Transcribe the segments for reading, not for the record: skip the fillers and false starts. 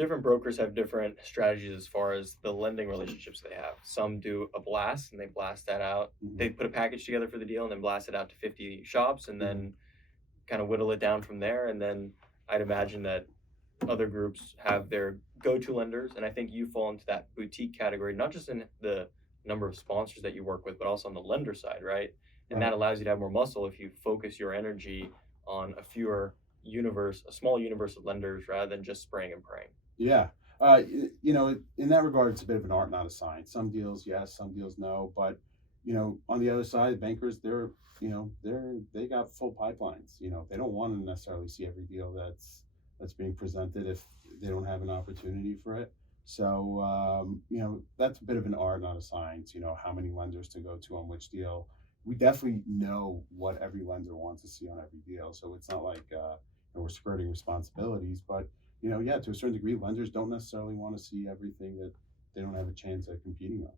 different brokers have different strategies as far as the lending relationships they have. Some do a blast and they blast that out. They put a package together for the deal and then blast it out to 50 shops and then kind of whittle it down from there. And then I'd imagine that other groups have their go-to lenders, and I think you fall into that boutique category, not just in the number of sponsors that you work with, but also on the lender side, right? And that allows you to have more muscle if you focus your energy on a small universe of lenders rather than just spraying and praying. Yeah. In that regard, it's a bit of an art, not a science. Some deals, yes, some deals, no. But, on the other side, bankers, they got full pipelines. They don't want to necessarily see every deal that's being presented if they don't have an opportunity for it. So, that's a bit of an art, not a science. How many lenders to go to on which deal. We definitely know what every lender wants to see on every deal. So it's not like we're skirting responsibilities, but yeah, to a certain degree, lenders don't necessarily want to see everything that they don't have a chance at competing on.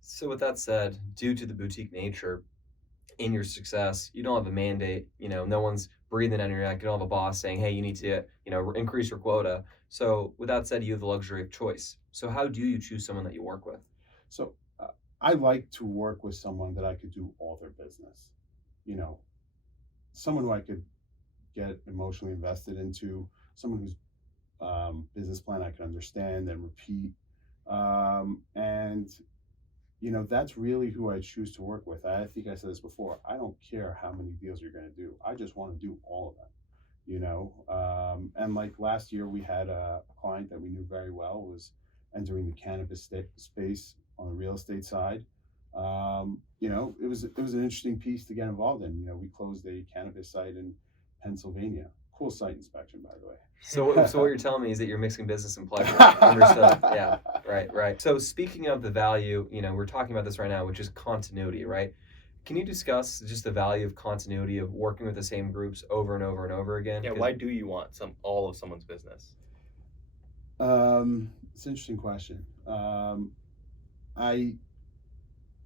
So with that said, due to the boutique nature in your success, you don't have a mandate, no one's breathing on your neck. You don't have a boss saying, hey, you need to, increase your quota. So with that said, you have the luxury of choice. So how do you choose someone that you work with? So I like to work with someone that I could do all their business, someone who I could get emotionally invested into, someone whose business plan I can understand and repeat. And that's really who I choose to work with. I think I said this before. I don't care how many deals you're going to do. I just want to do all of them. And like last year, we had a client that we knew very well was entering the cannabis space on the real estate side. It was an interesting piece to get involved in. We closed a cannabis site in Pennsylvania. Cool site inspection, by the way. So what you're telling me is that you're mixing business and pleasure. Understood. Yeah, right. So speaking of the value, we're talking about this right now, which is continuity, right? Can you discuss just the value of continuity of working with the same groups over and over and over again? Yeah, why do you want all of someone's business? It's an interesting question. I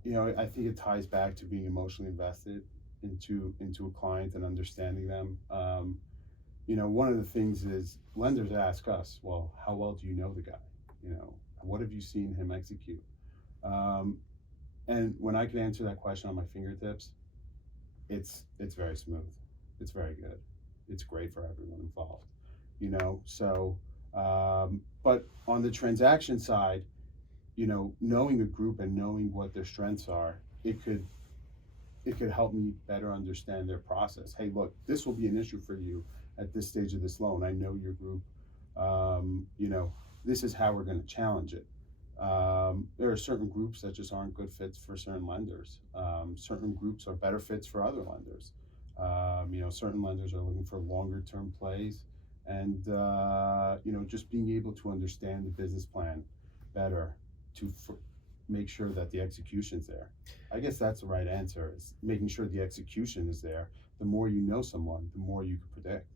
think it ties back to being emotionally invested into a client and understanding them. One of the things is lenders ask us, well, how well do you know the guy? What have you seen him execute? And when I can answer that question on my fingertips, it's very smooth. It's very good. It's great for everyone involved. So, but on the transaction side, knowing a group and knowing what their strengths are, it could help me better understand their process. Hey, look, this will be an issue for you at this stage of this loan. I know your group. This is how we're going to challenge it. There are certain groups that just aren't good fits for certain lenders. Certain groups are better fits for other lenders. Certain lenders are looking for longer term plays, and just being able to understand the business plan better to make sure that the execution's there. I guess that's the right answer, is making sure the execution is there. The more you know someone, the more you can predict.